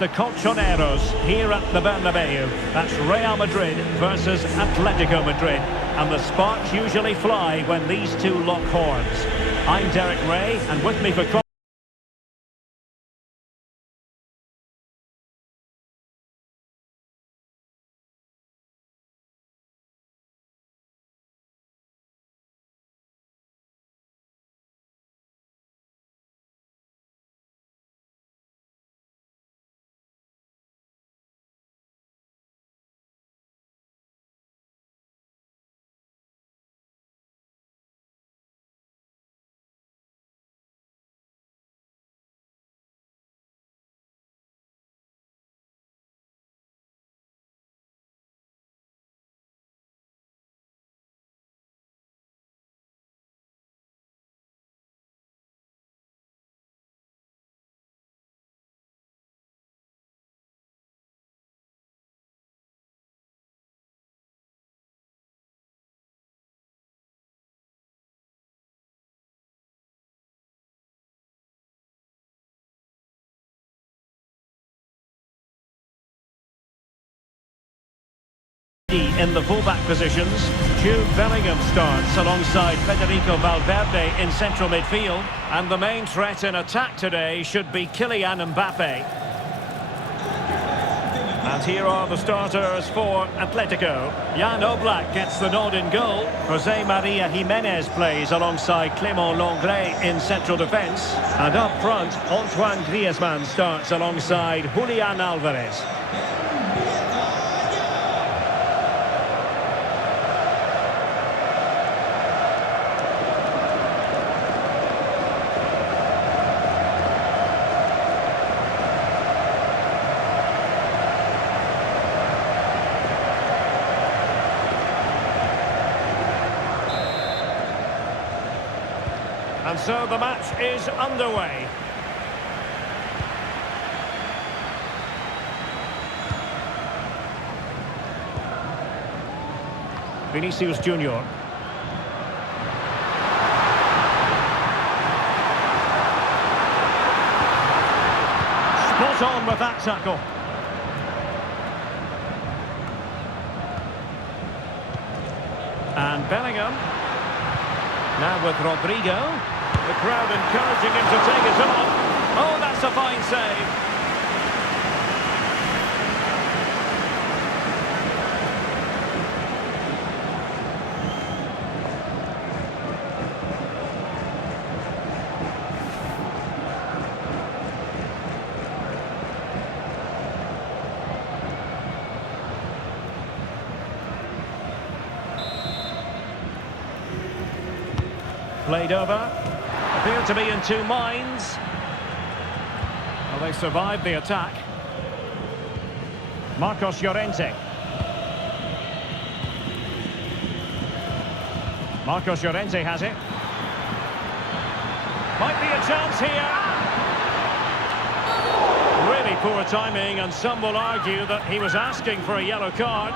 the Colchoneros here at the Bernabeu. That's Real Madrid versus Atletico Madrid. And the sparks usually fly when these two lock horns. I'm Derek Ray, and with me for in the fullback positions. Jude Bellingham starts alongside Federico Valverde in central midfield. And the main threat in attack today should be Kylian Mbappe. And here are the starters for Atletico. Jan Oblak gets the nod in goal. Jose Maria Jimenez plays alongside Clément Lenglet in central defence. And up front, Antoine Griezmann starts alongside Julian Alvarez. And so the match is underway. Vinicius Junior. Spot on with that tackle. And Bellingham. Now with Rodrigo. The crowd encouraging him to take it on. Oh, that's a fine save. Played over. Appear to be in two minds. Well, they survived the attack. Marcos Llorente. Marcos Llorente has it. Might be a chance here. Really poor timing, and some will argue that he was asking for a yellow card.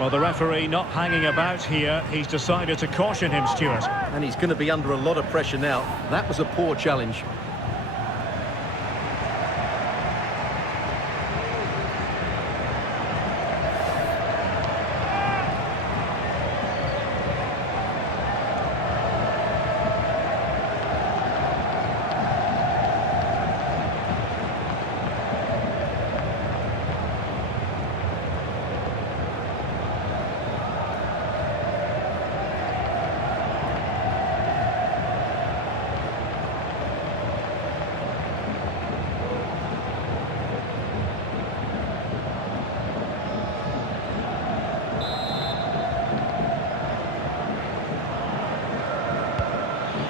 Well, the referee not hanging about here. He's decided to caution him, Stuart. And he's going to be under a lot of pressure now. That was a poor challenge.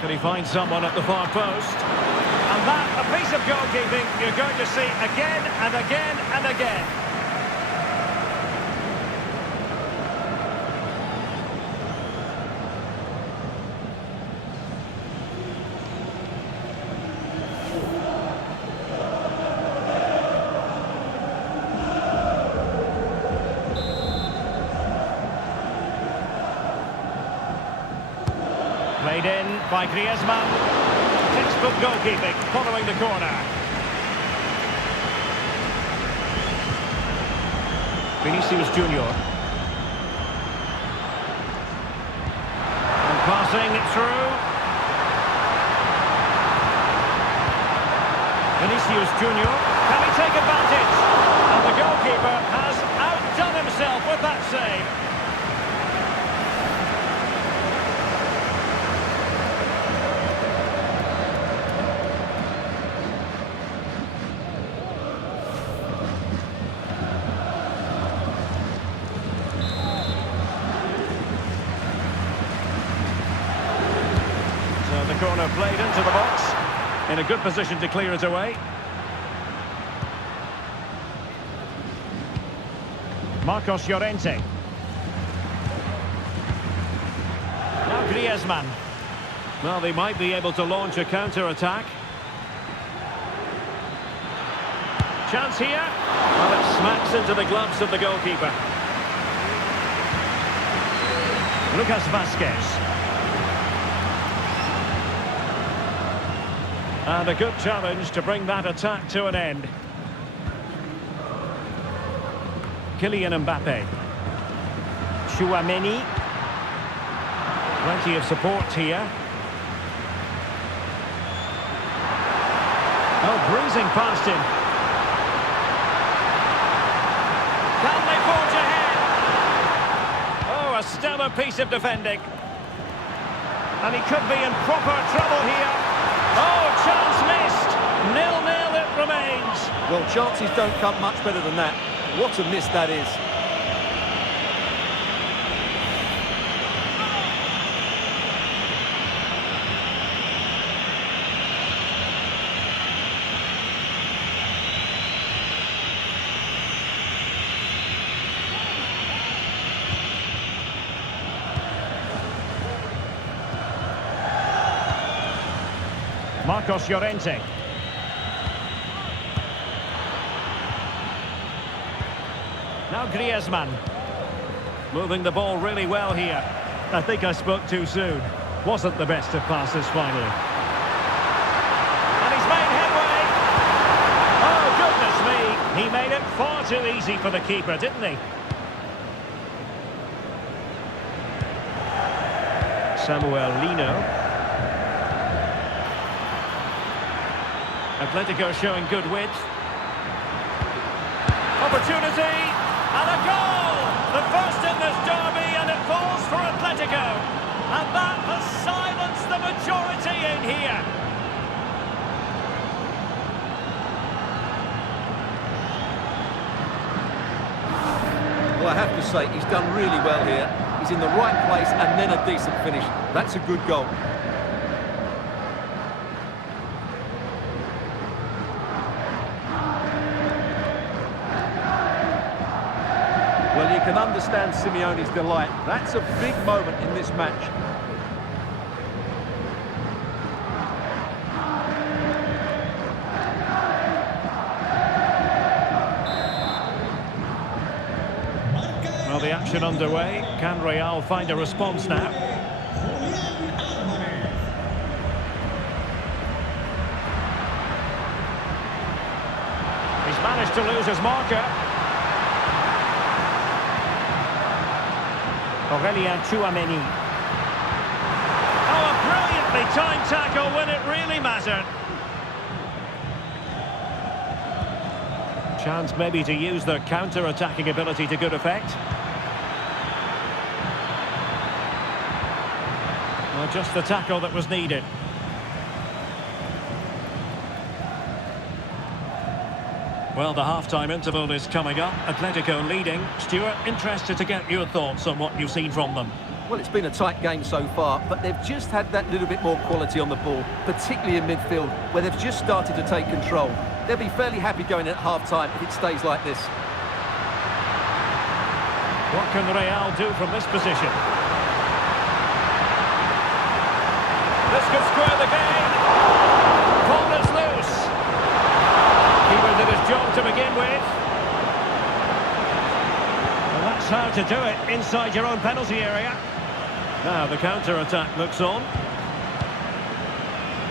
Can he find someone at the far post? And that, a piece of goalkeeping you're going to see again and again and again. Played in by Griezmann. Textbook goalkeeping following the corner. Vinicius Junior. And passing it through. Vinicius Junior. Can he take advantage? And the goalkeeper has outdone himself with that save. So the corner played into the box. In a good position to clear it away. Marcos Llorente. Now Griezmann. Well, they might be able to launch a counter-attack. Chance here. Well, it smacks into the gloves of the goalkeeper. Lucas Vazquez. And a good challenge to bring that attack to an end. Kylian Mbappe. Tchouaméni. Plenty of support here. Oh, breezing past him. Can they forge ahead? Oh, a stellar piece of defending. And he could be in proper trouble here. Oh, chance missed. 0-0 it remains. Well, chances don't come much better than that. What a miss that is. Marcos Llorente. Now Griezmann. Moving the ball really well here. I think I spoke too soon. Wasn't the best of passes finally. And he's made headway. Oh, goodness me. He made it far too easy for the keeper, didn't he? Samuel Lino. Atletico showing good width. Opportunity, and a goal! The first in this derby, and it falls for Atletico. And that has silenced the majority in here. Well, I have to say, he's done really well here. He's in the right place and then a decent finish. That's a good goal. Well, you can understand Simeone's delight. That's a big moment in this match. Well, the action underway. Can Real find a response now? He's managed to lose his marker. Tchouaméni. Oh, a brilliantly timed tackle when it really mattered. Chance maybe to use their counter-attacking ability to good effect. Well, just the tackle that was needed. Well, the half-time interval is coming up. Atletico leading. Stuart, interested to get your thoughts on what you've seen from them. Well, it's been a tight game so far, but they've just had that little bit more quality on the ball, particularly in midfield, where they've just started to take control. They'll be fairly happy going at half-time if it stays like this. What can Real do from this position? This could square the game. Ball is loose. Keeper did his job to begin with. Well, that's how to do it inside your own penalty area. Now the counter-attack looks on.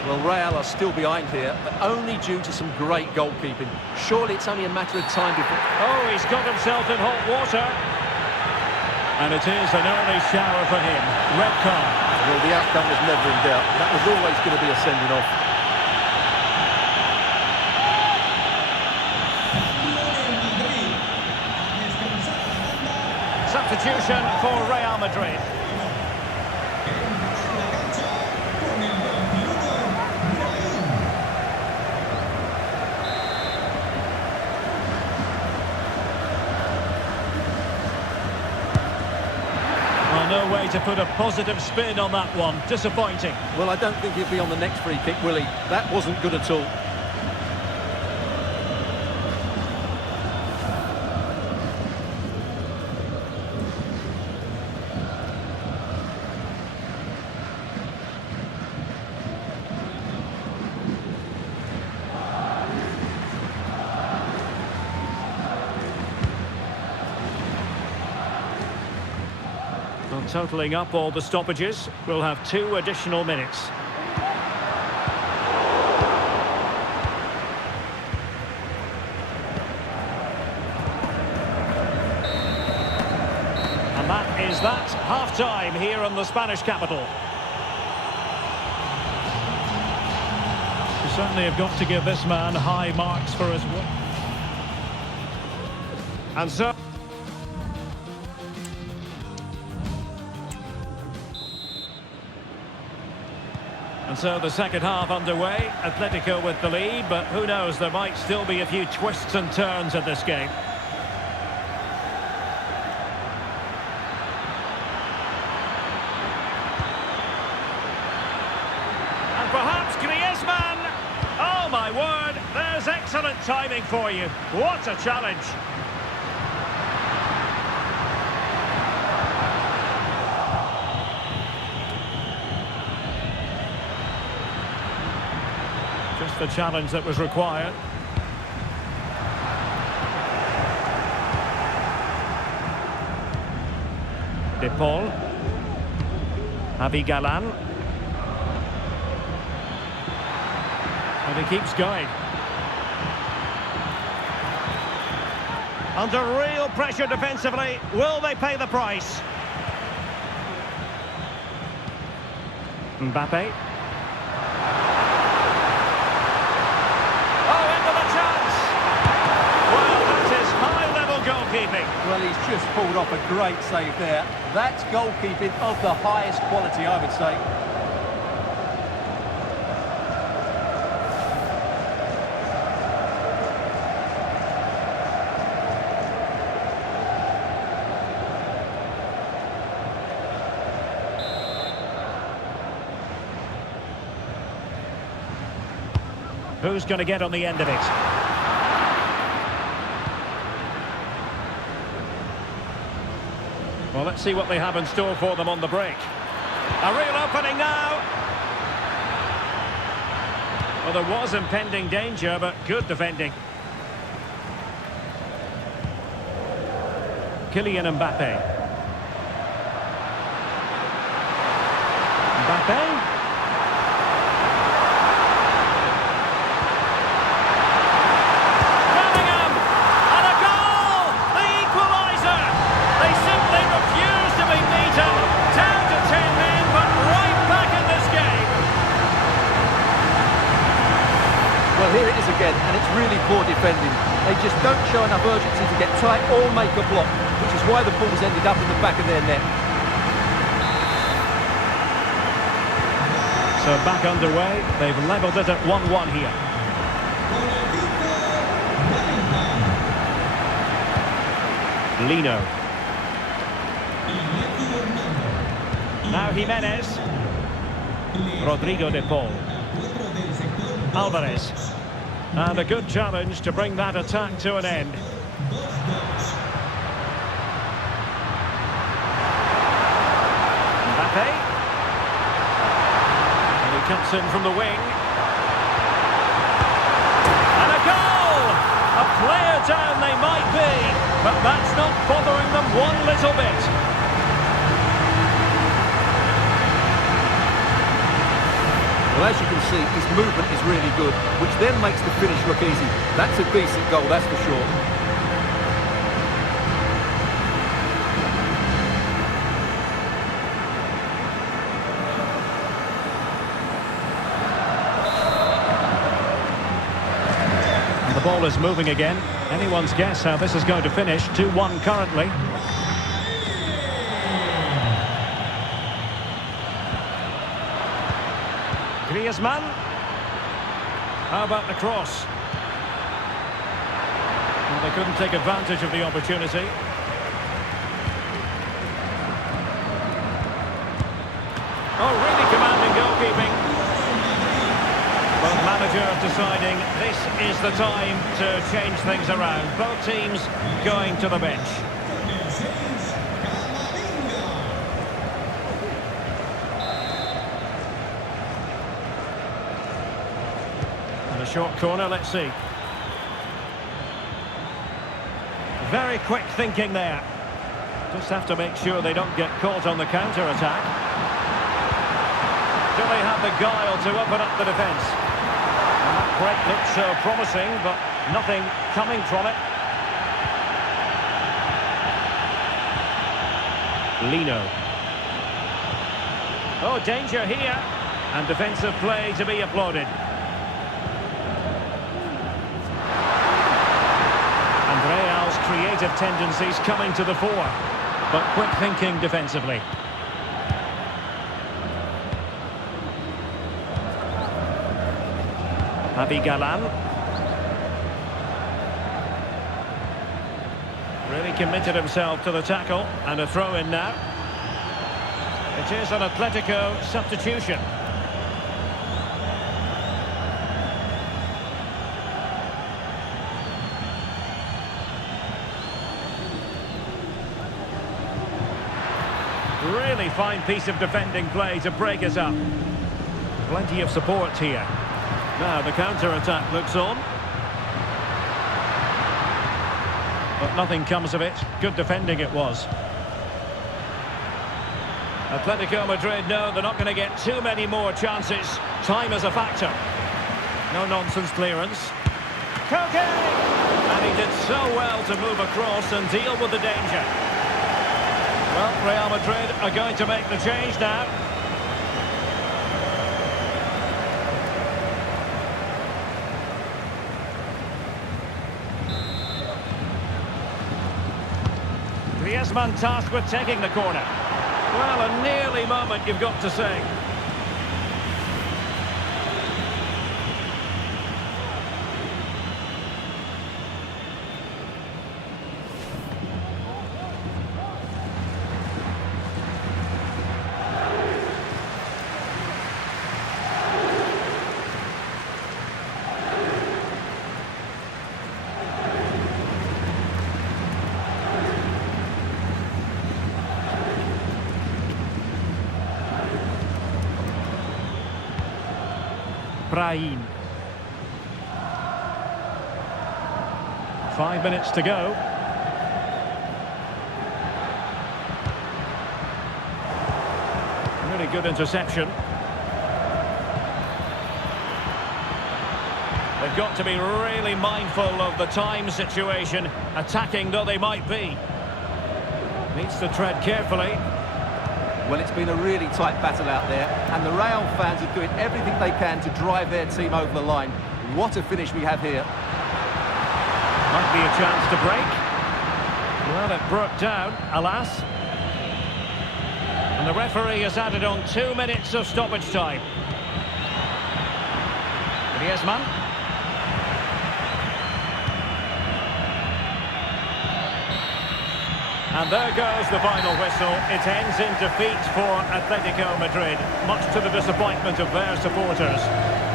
Well, Real are still behind here, but only due to some great goalkeeping. Surely it's only a matter of time before... Oh, he's got himself in hot water. And it is an early shower for him. Red card. Well, the outcome was never in doubt. That was always going to be a sending off. Substitution for Real Madrid. Well, no way to put a positive spin on that one. Disappointing. Well, I don't think he'll be on the next free kick, will he? That wasn't good at all. Well, totalling up all the stoppages, we'll have 2 additional minutes. And that is that, half-time here in the Spanish capital. We certainly have got to give this man high marks for his work. And so... And so the second half underway, Atletico with the lead, but who knows, there might still be a few twists and turns in this game. And perhaps Griezmann! Oh my word, there's excellent timing for you. What a challenge! Just the challenge that was required. De Paul. Javi Galan. And he keeps going. Under real pressure defensively. Will they pay the price? Mbappe. Well, he's just pulled off a great save there. That's goalkeeping of the highest quality, I would say. Who's going to get on the end of it? Well, let's see what they have in store for them on the break. A real opening now. Well, there was impending danger, but good defending. Kylian Mbappe. Mbappe. Well, here it is again, and it's really poor defending. They just don't show enough urgency to get tight or make a block, which is why the ball's ended up in the back of their net. So back underway, they've levelled it at 1-1 here. Lino. Now Jimenez. Rodrigo de Paul. Alvarez. And a good challenge to bring that attack to an end. Mbappe. And he cuts in from the wing. And a goal! A player down they might be, but that's not bothering them one little bit. Well, as you can see, his movement is really good, which then makes the finish look easy. That's a decent goal, that's for sure. The ball is moving again. Anyone's guess how this is going to finish. 2-1 currently. Griezmann. How about the cross? Well, they couldn't take advantage of the opportunity. Oh, really commanding goalkeeping. Both managers deciding this is the time to change things around. Both teams going to the bench. And a short corner, let's see. Very quick thinking there. Just have to make sure they don't get caught on the counter-attack. Do they have the guile to open up the defence? And that break looks so promising, but nothing coming from it. Lino. Oh, danger here. And defensive play to be applauded. And Real's creative tendencies coming to the fore. But quick thinking defensively. Galan. Really committed himself to the tackle, and a throw in now. It is an Atletico substitution. Really fine piece of defending play to break us up. Plenty of support here. Now the counter-attack looks on. But nothing comes of it. Good defending it was. Atletico Madrid know they're not going to get too many more chances. Time is a factor. No-nonsense clearance. Koke! And he did so well to move across and deal with the danger. Well, Real Madrid are going to make the change now. Griezmann tasked with taking the corner. Well, a nearly moment, you've got to say. Brahim. 5 minutes to go. Really good interception. They've got to be really mindful of the time situation, attacking though they might be. Needs to tread carefully. Well, it's been a really tight battle out there, and the Real fans are doing everything they can to drive their team over the line. What a finish we have here. Might be a chance to break. Well, it broke down, alas. And the referee has added on 2 minutes of stoppage time. Griezmann. And there goes the final whistle. It ends in defeat for Atletico Madrid, much to the disappointment of their supporters.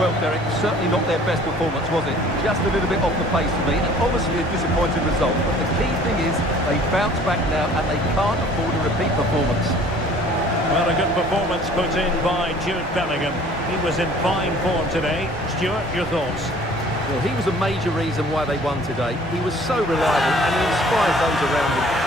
Well, Derek, certainly not their best performance, was it? Just a little bit off the pace for me, and obviously a disappointing result. But the key thing is they bounce back now, and they can't afford a repeat performance. Well, a good performance put in by Jude Bellingham. He was in fine form today. Stuart, your thoughts? Well, he was a major reason why they won today. He was so reliable, and he inspired those around him.